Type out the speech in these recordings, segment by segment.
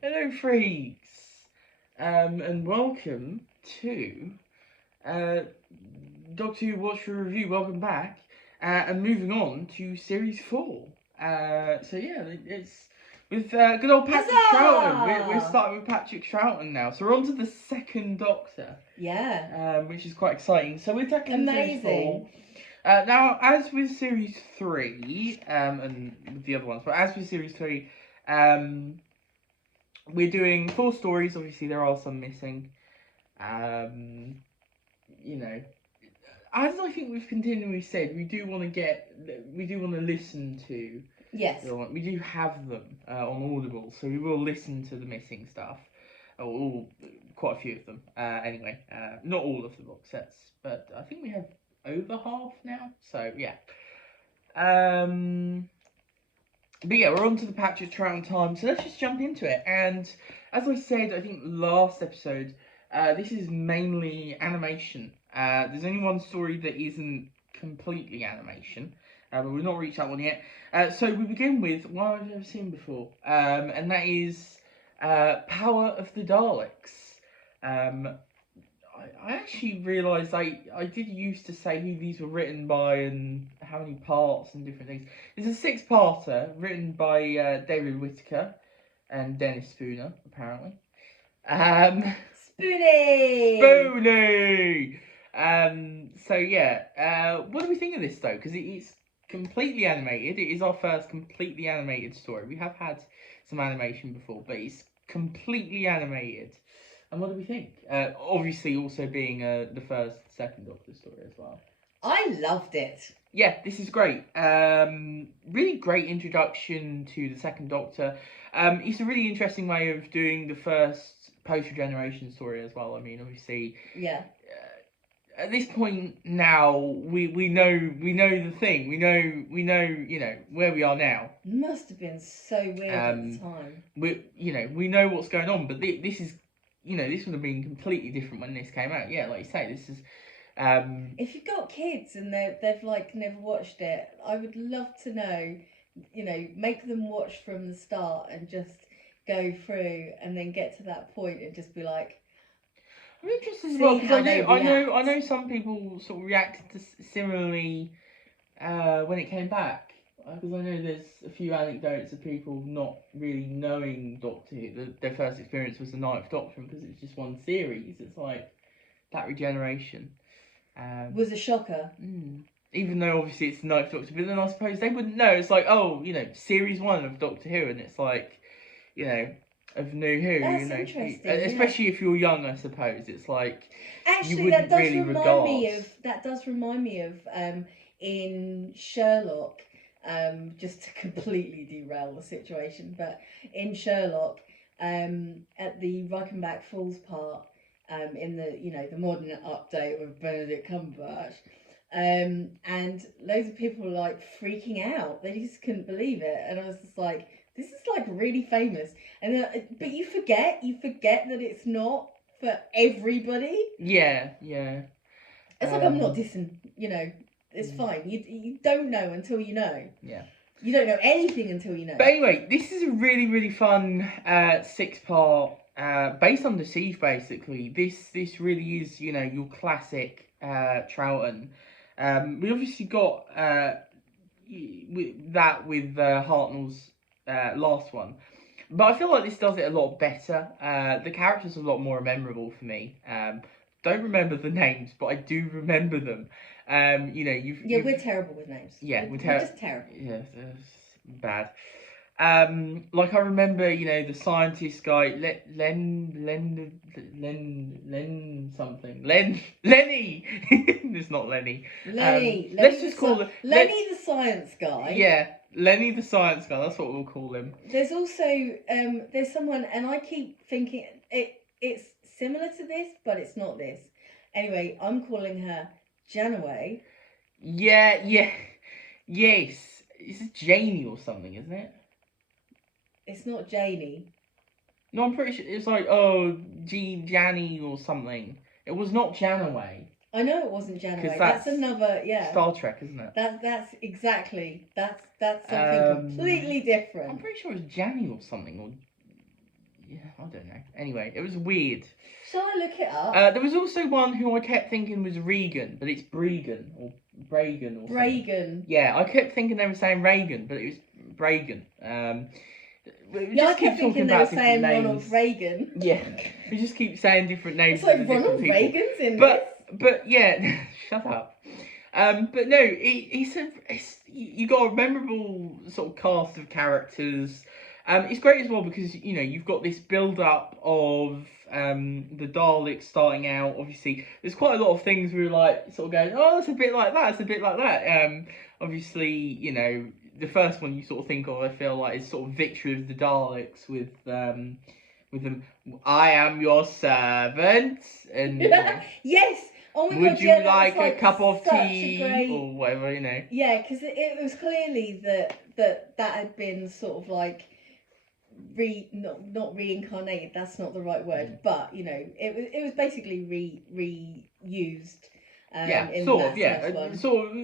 Hello, freaks, and welcome to Doctor Who Watch for Review. Welcome back, and moving on to Series 4. It's with good old Patrick Troughton. We're Huzzah! starting with Patrick Troughton now, so we're on to the second Doctor, Yeah. which is quite exciting. So we're tackling Series 4. Amazing. Now, as with Series 3, and with the other ones, but as with Series 3, we're doing 4 stories. Obviously, there are some missing. You know, as I think we've continually said, we do want to listen to. Yes. We do have them on Audible, so we will listen to the missing stuff. Quite a few of them. Anyway, not all of the box sets, but I think we have over half now. So yeah. But yeah, we're on to the Patrick Troughton time, so let's just jump into it. And as I said, I think last episode, this is mainly animation. There's only one story that isn't completely animation, but we've not reached that one yet. So we begin with one I've never seen before, and that is Power of the Daleks. I actually realised I did used to say who these were written by and how many parts and different things. It's a 6-parter written by David Whittaker and Dennis Spooner, apparently. Spoonie! Spoonie! So yeah, what do we think of this though? Because it's completely animated. It is our first completely animated story. We have had some animation before, but it's completely animated. And what do we think? Obviously, also being the second Doctor story as well. I loved it. Yeah, this is great. Really great introduction to the second Doctor. It's a really interesting way of doing the first post-regeneration story as well. I mean, obviously, Yeah. At this point now, we know the thing. We know where we are now. Must have been so weird at the time. We know what's going on, but this is. This would have been completely different when this came out. Yeah, like you say, this is. If you've got kids and they've like never watched it, I would love to know. Make them watch from the start and just go through, and then get to that point and just be like. I'm interested as well because I know some people sort of reacted to similarly when it came back. Because I know there's a few anecdotes of people not really knowing Doctor Who. Their first experience was the Ninth Doctor because it's just one series. It's like that regeneration was a shocker. Even though obviously it's the Ninth Doctor, but then I suppose they wouldn't know. It's like, series 1 of Doctor Who, and it's like, of New Who. That's interesting. Especially if you're young, I suppose it's like. Actually, that does remind me of in Sherlock. Just to completely derail the situation, but in Sherlock, at the Reichenbach Falls part, in the modern update with Benedict Cumberbatch, and loads of people were like freaking out. They just couldn't believe it, and I was just like, this is like really famous. And then, but you forget that it's not for everybody. Yeah. It's like I'm not dissing, It's fine. You don't know until you know. Yeah. You don't know anything until you know. But anyway, this is a really, really fun 6-part, based on The Siege, basically. This really is, your classic Troughton. We obviously got with Hartnell's last one. But I feel like this does it a lot better. The characters are a lot more memorable for me. Don't remember the names, but I do remember them. We're terrible with names. Yeah, we're just terrible. Yeah, bad. Like I remember, the scientist guy, Lenny. It's not Lenny. Let's just call it Lenny the science guy. Yeah, Lenny the science guy. That's what we'll call him. There's also there's someone, and I keep thinking it's similar to this, but it's not this. Anyway, I'm calling her Janaway. Yeah, yes. It's Janie or something, isn't it? It's not Janie. No, I'm pretty sure it's like Janny or something. It was not Janaway. I know it wasn't Janaway. That's another Star Trek, isn't it? That's something completely different. I'm pretty sure it's Janny or something, or Yeah, I don't know. Anyway, it was weird. Shall I look it up? There was also one who I kept thinking was Regan, but it's Bregan or Bragan or something. Bragan. Yeah, I kept thinking they were saying Reagan, but it was Bragan. I kept thinking they were saying names. Ronald Reagan. Yeah, we just keep saying different names. It's like Ronald Reagan's in this. But yeah, shut up. But no, you got a memorable sort of cast of characters. It's great as well because you've got this build up of the Daleks starting out. Obviously, there's quite a lot of things we were like sort of going, oh, it's a bit like that. It's a bit like that. Obviously, the first one you sort of think of, I feel like, is sort of Victory of the Daleks with them. I am your servant, and yes. Oh my would God, you like a cup of tea or whatever, Yeah, because it was clearly that had been sort of like not reincarnated. That's not the right word, but it was basically reused. Sort of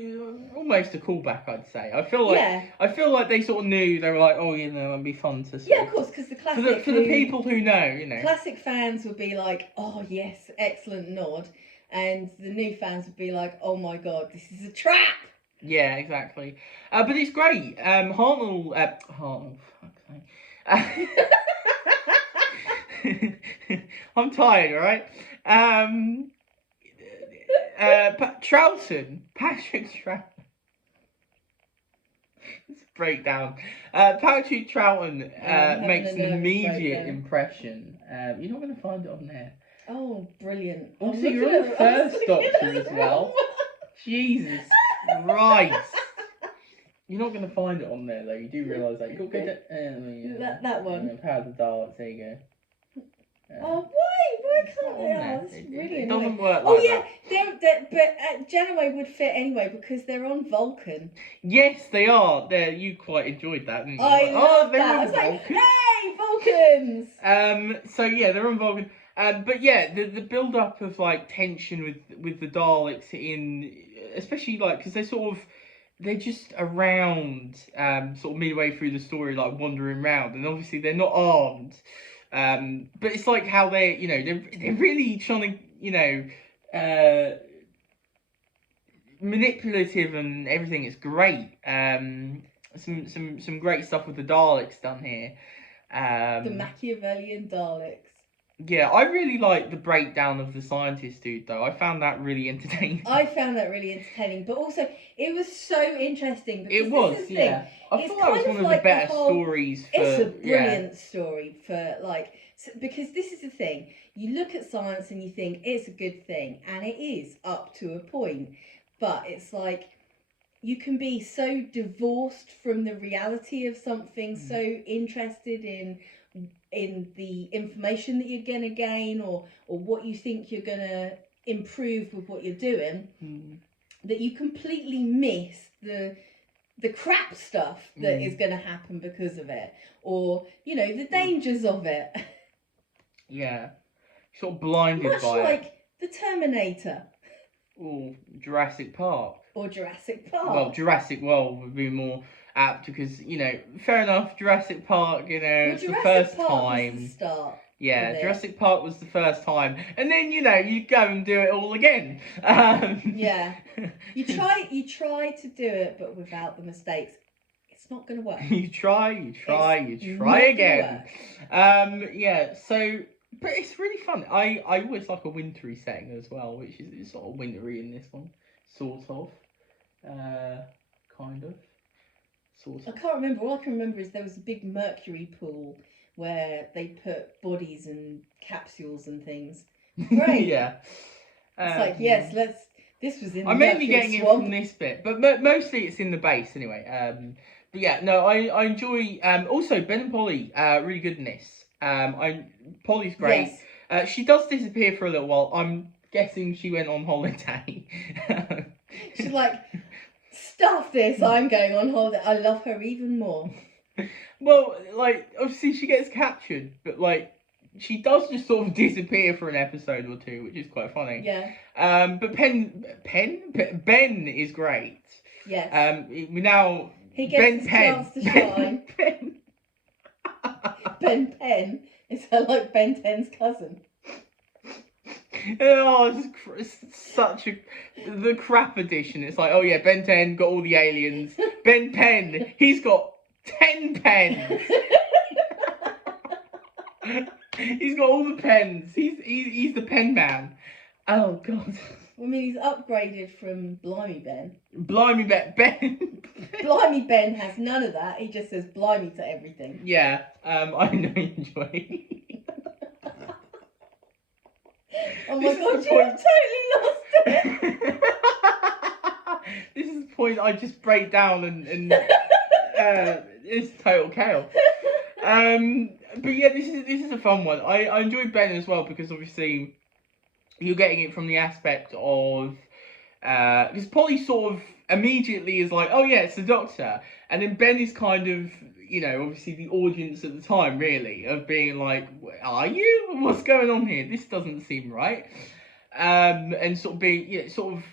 almost a callback, I'd say. I feel like they sort of knew. They were like, oh, it'd be fun to. Of course, because the classic for the people who know, classic fans would be like, oh yes, excellent nod, and the new fans would be like, oh my God, this is a trap. Yeah, exactly. But it's great. Hartnell, fuck's sake. I'm tired, alright? Patrick Troughton. It's a breakdown. Patrick Troughton makes an immediate impression. You're not going to find it on there. Oh, brilliant. Also, you're on the first Doctor as well. Jesus Christ. You're not going to find it on there, though. You do realise that. You've got to go to... that one. Power of the Daleks, there you go. Why? Why can't they? It's really it doesn't work like that. But Janeway would fit anyway because they're on Vulcan. Yes, they are. You quite enjoyed that, didn't you? I love that. I was like, hey, Vulcans! So yeah, they're on Vulcan. But yeah, the build up of like tension with the Daleks especially like because they're just around sort of midway through the story, like wandering around, and obviously they're not armed. But it's like how they're really trying to manipulative and everything. It's great. Some great stuff with the Daleks done here. The Machiavellian Daleks. Yeah, I really like the breakdown of the scientist dude, though. I found that really entertaining. But also it was so interesting. Because it was, yeah. I thought that was one of the better stories. It's a brilliant story because this is the thing. You look at science and you think it's a good thing, and it is up to a point. But it's like you can be so divorced from the reality of something, so interested in the information that you're going to gain or what you think you're going to improve with what you're doing, that you completely miss the crap stuff that is going to happen because of it, or the dangers of it. Yeah, sort of blinded much by like it. The Terminator. Or Jurassic Park. Well, Jurassic World would be more apt because fair enough. Jurassic Park, it's the first time. Was the start. Yeah, Jurassic Park was the first time, and then you go and do it all again. Yeah, you try to do it, but without the mistakes, it's not going to work. you try again. Yeah, so. But it's really fun. I always like a wintry setting as well, which is sort of wintry in this one. Sort of. Kind of. Sort of. I can't remember. All I can remember is there was a big mercury pool where they put bodies and capsules and things. Great. Yeah. It's like, yes, this was in the I'm mainly getting swamp. it from this bit, but mostly it's in the base anyway. But yeah, no, I enjoy... also, Ben and Polly, really good in this. Polly's great. Yes. She does disappear for a little while. I'm guessing she went on holiday. She's like, stuff this, I'm going on holiday. I love her even more. Well, obviously she gets captured, but she does just sort of disappear for an episode or two, which is quite funny. Yeah. But Ben is great. Yes. He gets his chance to shine. Ben Penn. Is that like Ben 10's cousin? Oh, it's such a the crap edition. It's like, oh yeah, Ben 10 got all the aliens. Ben 10, he's got 10 pens. He's got all the pens. He's the pen man. Oh god. I mean, he's upgraded from Blimey Ben. Blimey Ben. Blimey Ben has none of that. He just says blimey to everything. Yeah. I know you enjoy. Oh my god, you have totally lost it. This is the point I just break down and it's total chaos. But yeah, this is a fun one. I enjoyed Ben as well because obviously you're getting it from the aspect of because Polly sort of immediately is like, oh yeah, it's the Doctor, and then Ben is kind of, you know, obviously the audience at the time really of being like, are you? What's going on here? This doesn't seem right. And sort of being, you know, sort of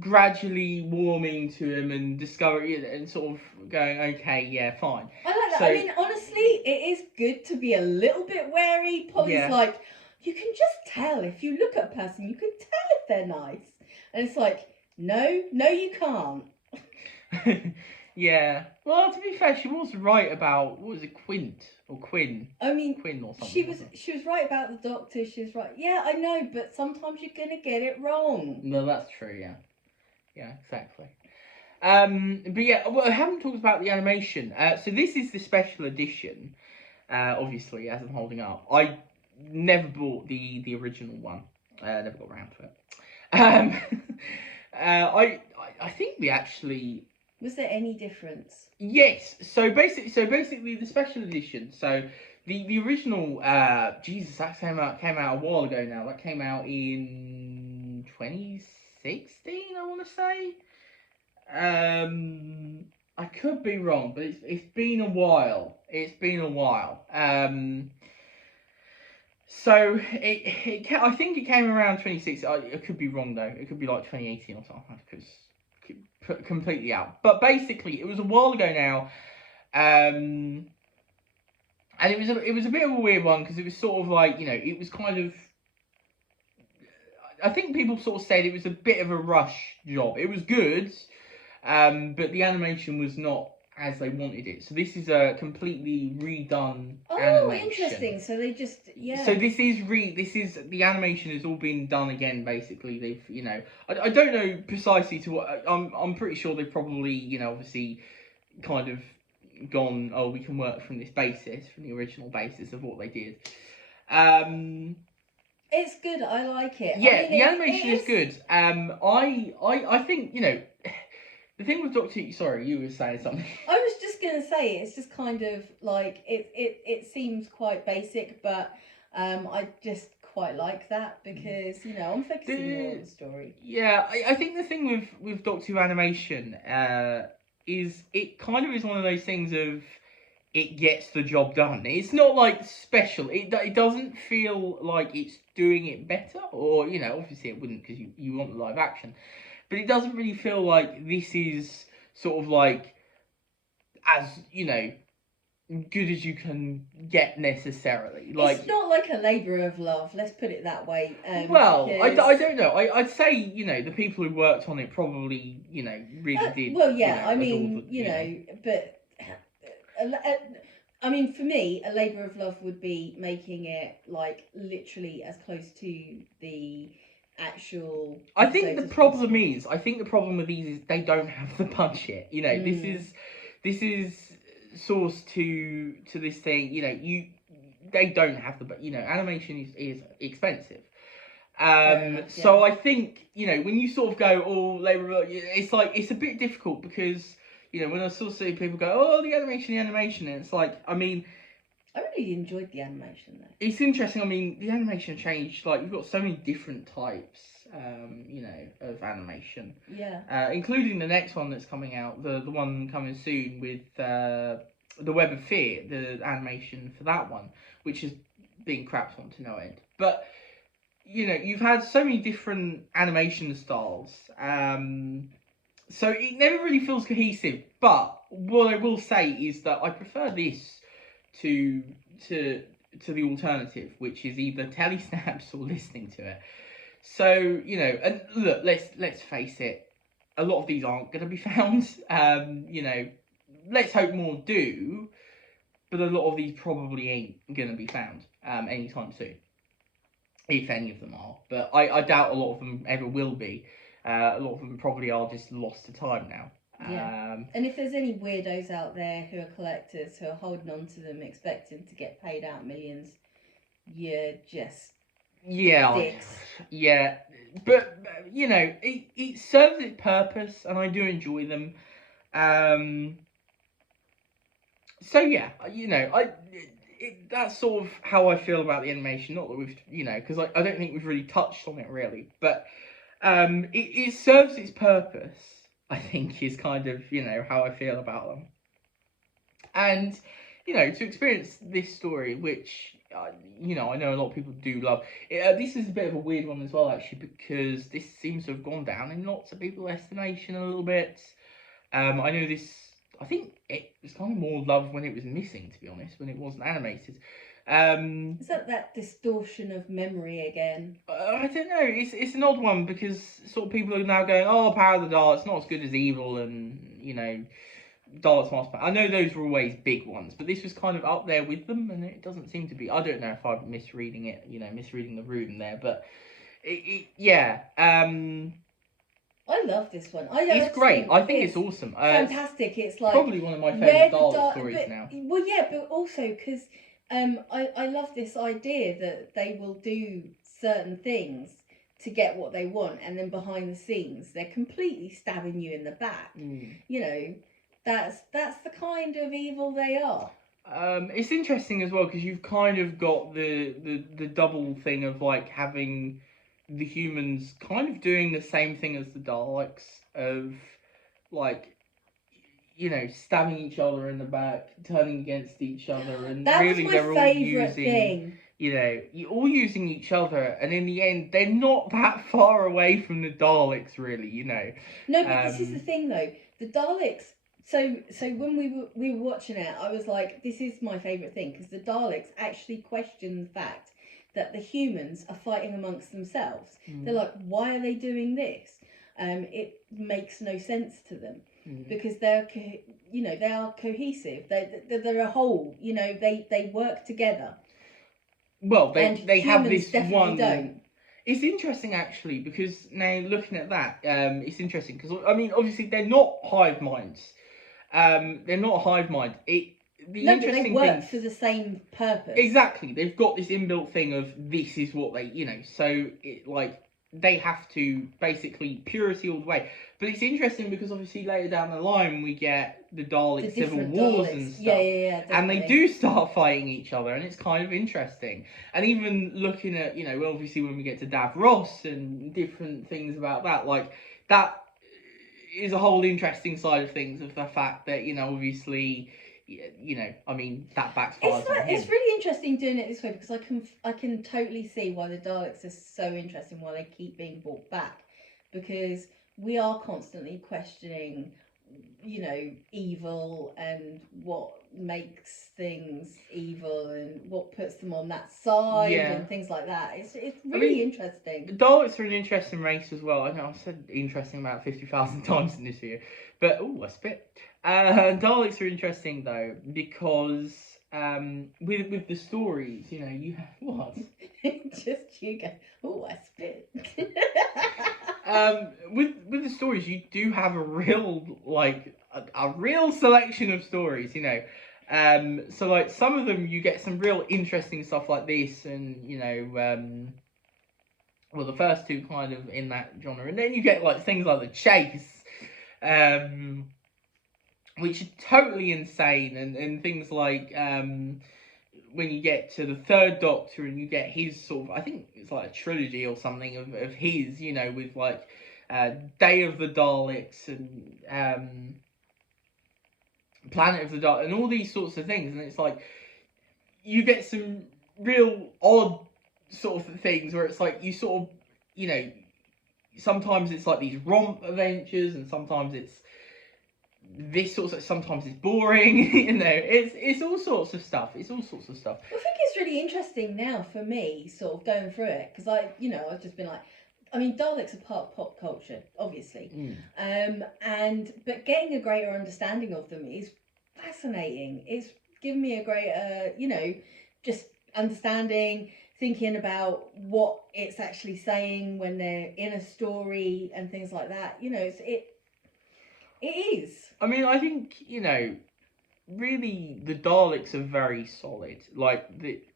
gradually warming to him and discovering it and sort of going, okay, yeah, fine. I like that. So, I mean, honestly, it is good to be a little bit wary. Polly's like, you can just tell if you look at a person, you can tell if they're nice. And it's like, no, you can't. Yeah. Well, to be fair, she was right about, what was it, Quint or Quinn? I mean, Quinn or something. She was right about the Doctor. She was right. Yeah, I know, but sometimes you're gonna get it wrong. No, that's true. Yeah. Yeah, exactly. But yeah, well, I haven't talked about the animation. So this is the special edition. Obviously, as I'm holding up, I never bought the original one. Never got around to it. I think we actually. Was there any difference? Yes. So basically, the special edition. So the original. Jesus, that came out a while ago now. That came out in 2016. I want to say. I could be wrong, but it's been a while. It's been a while. So I think it came around 2016. I could be wrong though. It could be like 2018 or something. Because completely out. But basically, it was a while ago now. And it was a bit of a weird one because it was sort of like, you know, it was kind of. I think people sort of said it was a bit of a rush job. It was good. But the animation was not as they wanted it. So this is a completely redone animation. Interesting. So they just, yeah. So this is the animation has all been done again. Basically, they've, you know, I don't know precisely to what. I'm pretty sure they've probably, you know, obviously, kind of gone. Oh, we can work from this basis, from the original basis of what they did. It's good. I like it. Yeah, I mean, the animation is good. I think, you know. The thing with Doctor Who, sorry, you were saying something. I was just gonna say it's just kind of like it seems quite basic, but I just quite like that because, you know, I'm focusing more on the story. Yeah, I think the thing with Doctor Who animation is it kind of is one of those things of it gets the job done. It's not like special. It doesn't feel like it's doing it better, or, you know, obviously it wouldn't because you want the live action. But it doesn't really feel like this is sort of like, as, you know, good as you can get necessarily. Like, it's not like a labour of love, let's put it that way. Well, because... I don't know. I'd say, you know, the people who worked on it probably, you know, really did. Well, yeah, you know, I mean, you know, but... I mean, for me, a labour of love would be making it, like, literally as close to the... actual. I think the problem with these is they don't have the budget. You know, this is sourced to this thing. You know, they don't have the, you know, animation is expensive. So I think, you know, when you sort of go, oh, labor, it's like it's a bit difficult because, you know, when I sort of see people go, oh, the animation, and it's like, I mean. I really enjoyed the animation though. It's interesting. I mean, the animation changed. Like, you've got so many different types, you know, of animation. Yeah. Including the next one that's coming out, the one coming soon with the Web of Fear, the animation for that one, which is being crapped on to no end. But, you know, you've had so many different animation styles. So it never really feels cohesive. But what I will say is that I prefer this to to the alternative, which is either telesnaps or listening to it. So, you know, and look, let's face it, a lot of these aren't going to be found. You know, let's hope more do, but a lot of these probably ain't going to be found anytime soon, if any of them are. But I doubt a lot of them ever will be. A lot of them probably are just lost to time now. Yeah. And if there's any weirdos out there who are collectors who are holding on to them, expecting to get paid out millions, you're just dicks. Yeah. But you know, it serves its purpose, and I do enjoy them. So yeah, you know, that's sort of how I feel about the animation. Not that we've, you know, because I don't think we've really touched on it really, but it serves its purpose. I think is kind of, you know, how I feel about them. And you know, to experience this story, which you know, I know a lot of people do love. This is a bit of a weird one as well, actually, because this seems to have gone down in lots of people's estimation a little bit. I know this. I think it was kind of more loved when it was missing, to be honest, when it wasn't animated. Is that distortion of memory again? I don't know. It's an odd one because sort of people are now going, oh, Power of the Daleks, not as good as Evil, and you know, Daleks Master Plan. I know those were always big ones, but this was kind of up there with them, and it doesn't seem to be. I don't know if I'm misreading it, you know, misreading the room there, but yeah. I love this one. It's great. I think it's awesome. Fantastic. It's like probably one of my favourite Dalek stories now. Well, yeah, but also because I love this idea that they will do certain things to get what they want, and then behind the scenes they're completely stabbing you in the back. You know, that's the kind of evil they are. It's interesting as well because you've kind of got the double thing of like having the humans kind of doing the same thing as the Daleks of like, you know, stabbing each other in the back, turning against each other, and that really was my they're all using thing. You know, you're all using each other, and in the end they're not that far away from the Daleks, really, you know. No, but this is the thing though. The Daleks. So when we were watching it, I was like, this is my favourite thing because the Daleks actually question the fact that the humans are fighting amongst themselves. They're like, why are they doing this? It makes no sense to them because they're, you know, they are cohesive. They're a whole. You know, they work together. Well, they have this one. Don't. It's interesting actually because now looking at that, it's interesting because I mean, obviously they're not hive minds. They're not a hive mind. But they work for the same purpose. Exactly. They've got this inbuilt thing of this is what they, you know, so it like they have to basically purity all the way. But it's interesting because obviously later down the line we get the Dalek civil wars Daleks. and stuff. Yeah, and they do start fighting each other, and it's kind of interesting. And even looking at, you know, obviously when we get to Davros and different things about that, like that is a whole interesting side of things of the fact that, you know, obviously, you know, I mean, that backfires on him. It's really interesting doing it this way because I can totally see why the Daleks are so interesting, why they keep being brought back, because we are constantly questioning, you know, evil and what makes things evil and what puts them on that side and things like that. It's really interesting. The Daleks are an interesting race as well. I know I've said interesting about 50,000 times in this video, but I spit. Daleks are interesting though because with the stories, you know, you have what? Just you go. I spit. With the stories, you do have a real a real selection of stories, you know. So like some of them you get some real interesting stuff like this, and you know, well the first two kind of in that genre, and then you get like things like the Chase, which are totally insane, and things like when you get to the Third Doctor and you get his sort of, I think it's like a trilogy or something of his, you know, with like Day of the Daleks and Planet of the Daleks and all these sorts of things, and it's like you get some real odd sort of things where it's like you sort of, you know, sometimes it's like these romp adventures and sometimes it's this sort of sometimes it's boring. It's all sorts of stuff. It's all sorts of stuff. Well, I think it's really interesting now for me, sort of going through it, because I've just been like, I mean, Daleks are part of pop culture, obviously, but getting a greater understanding of them is fascinating. It's given me a greater, just understanding, thinking about what it's actually saying when they're in a story and things like that. It is. I mean, I think really the Daleks are very solid. Like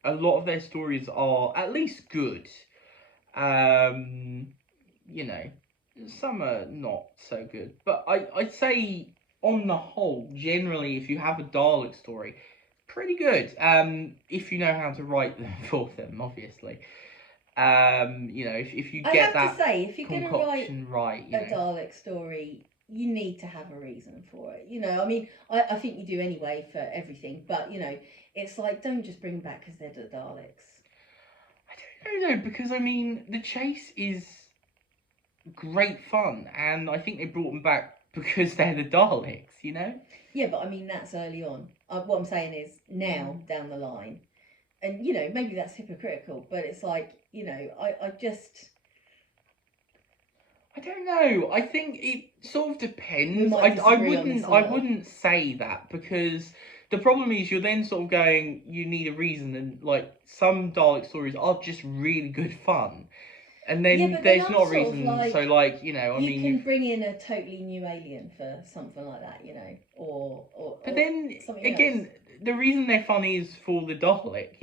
a lot of their stories are at least good. You know, some are not so good, but I'd say on the whole, generally, if you have a Dalek story, pretty good. If you know how to write them for them, obviously. If you I get have to that say, if you're going to write concoction right, a Dalek story, you need to have a reason for it. I mean, I think you do anyway for everything, but it's like, don't just bring them back because they're the Daleks. I don't know, because I mean, the chase is great fun, and I think they brought them back because they're the Daleks, Yeah, but I mean, that's early on. What I'm saying is now, down the line, and maybe that's hypocritical, but it's like, I just... I don't know. I think it sort of depends. We might disagree on this a I lot. wouldn't say that, because the problem is you're then sort of going, you need a reason, and like some Dalek stories are just really good fun, and then there's not a reason. So like you can bring in a totally new alien for something like that, or but then again, else. The reason they're fun is for the Dalek.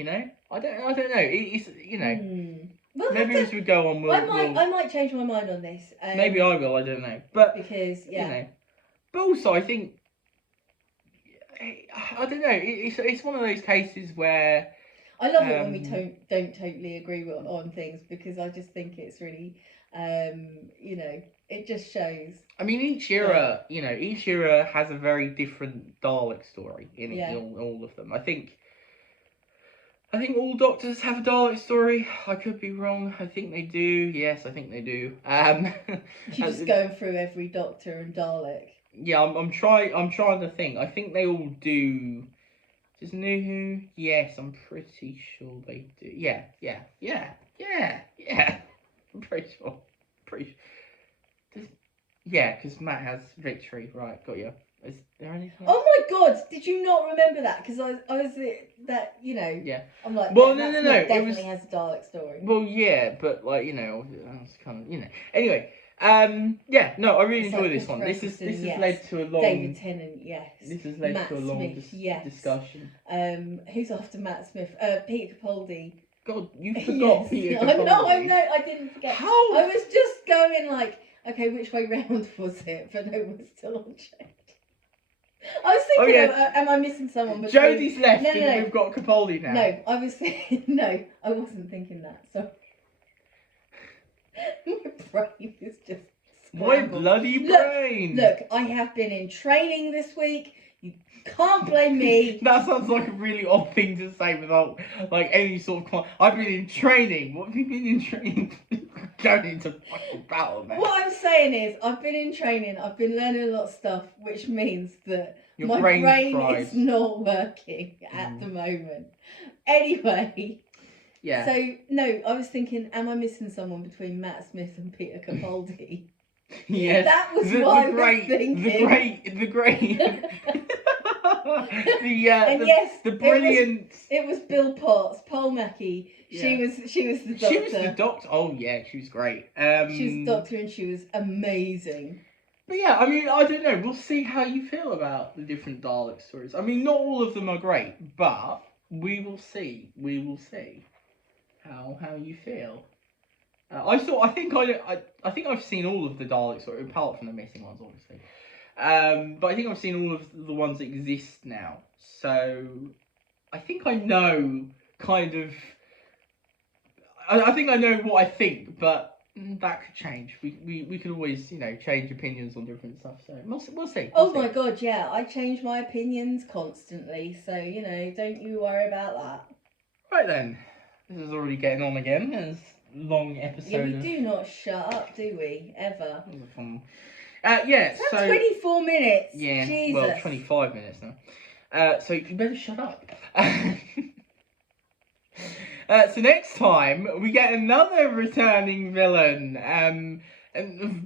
I don't know. It's maybe as we go on, I might change my mind on this. Maybe I will. I don't know, but because but also I think I don't know. It's one of those cases where I love it when we don't totally agree on things, because I just think it's really, it just shows. I mean, each era, each era has a very different Dalek story in all of them. I think all Doctors have a Dalek story. I could be wrong. I think they do. Yes, I think they do. You're just going through every Doctor and Dalek. Yeah, I'm trying to think. I think they all do. Does New Who? Yes, I'm pretty sure they do. Yeah. I'm pretty sure. Yeah, because Matt has Victory. Right, got you. Is there anything? Oh my God! Did you not remember that? Because I was that Yeah. I'm like, well, no. Definitely has a Dalek story. Well, yeah, but like that's kind of Anyway, yeah, no, I really enjoy this one. This has led to a long David Tennant, yes. This has led Matt to a long Smith, discussion. Who's after Matt Smith? Peter Capaldi. God, you forgot Peter Capaldi. I didn't forget. How? I was just going like, okay, which way round was it? But no, we're still on check. I was thinking, am I missing someone? Jodie's left, and we've got Capaldi now. No, I was no, I wasn't thinking that. So my brain is just scrambled. My bloody brain. Look, I have been in training this week. You can't blame me. That sounds like a really odd thing to say without like any sort of. I've been in training. What have you been in training? Going into fucking battle, man. What I'm saying is, I've been in training. I've been learning a lot of stuff, which means that my brain is not working at the moment. Anyway. Yeah. So no, I was thinking, am I missing someone between Matt Smith and Peter Capaldi? Yes. That was what I was thinking. The great. The brilliant. It was Bill Potts, Paul Mackey. Yeah. She was the doctor. She was the doctor. Oh yeah, she was great. She was the doctor, and she was amazing. But yeah, I mean, I don't know. We'll see how you feel about the different Dalek stories. I mean, not all of them are great, but we will see. We will see how you feel. I think I've seen all of the Dalek stories, apart from the missing ones, obviously. But I think I've seen all of the ones that exist now. So I think I know kind of. I think I know what I think, but that could change. We could always change opinions on different stuff. So we'll see. My God, yeah, I change my opinions constantly. So don't you worry about that. Right then, this is already getting on again. It's a long episode. Yeah, we do not shut up, do we? Ever. Yeah, so 24 minutes. yeah, Jesus. well, 25 minutes now. So you better shut up. So next time we get another returning villain, and a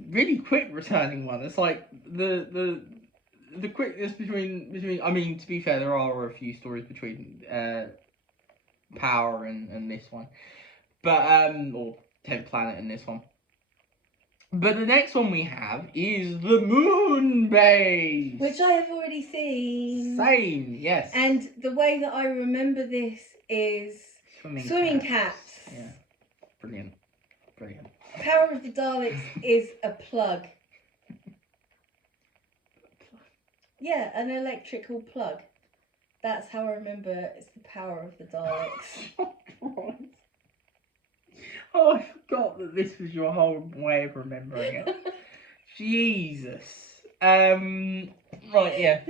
really quick returning one. It's like the quickness between. I mean, to be fair, there are a few stories between Power and this one, but or 10th Planet and this one. But the next one we have is the Moon Base, which I have already seen. Same, yes. And the way that I remember this is swimming caps. Yeah, brilliant. Power of the Daleks is a plug. Yeah, an electrical plug. That's how I remember it's the Power of the Daleks. Oh, I forgot that this was your whole way of remembering it. Jesus. Right, yeah.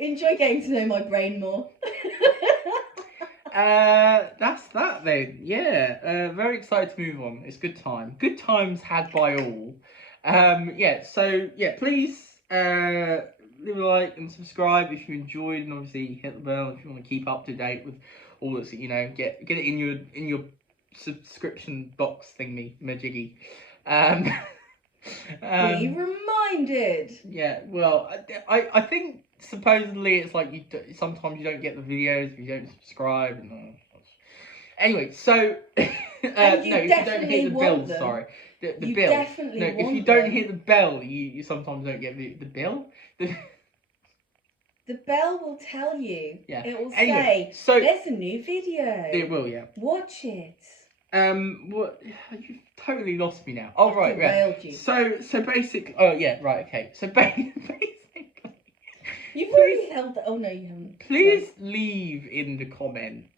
Enjoy getting to know my brain more. That's that then. Yeah. Very excited to move on. It's good time. Good times had by all. Yeah. So yeah, please leave a like and subscribe if you enjoyed, and obviously hit the bell if you want to keep up to date with all that's, you know, get it in your subscription box thingy majiggy. Be reminded. Yeah, well, I think supposedly it's like sometimes you don't get the videos if you don't subscribe. And anyway, so no, if you don't hit the bell, them. Sorry, the you bill. Definitely no, want if you don't hit the bell, you sometimes don't get the bill. The bell will tell you. Yeah. It will anyway, say, so there's a new video. It will, yeah. Watch it. What? You've totally lost me now. Oh, right, You. So basically, oh yeah, right, okay. So basically, you've already held the. Oh no, you haven't. Please leave in the comments.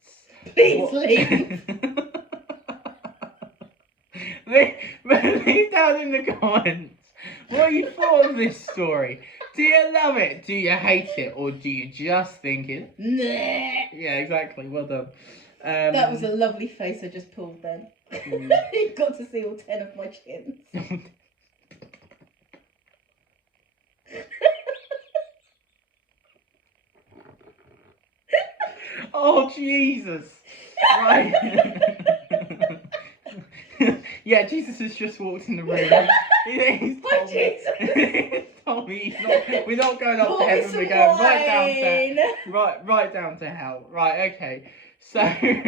Please leave. Leave down in the comments what you thought of this story. Do you love it? Do you hate it? Or do you just think it? Nah. Yeah, exactly. Well done. That was a lovely face I just pulled then. You got to see all 10 of my chins. Oh, Jesus. Right. Yeah, Jesus has just walked in the room. He's told me, told me we're not going up to heaven, we're going right down to hell. Right, okay. So bye.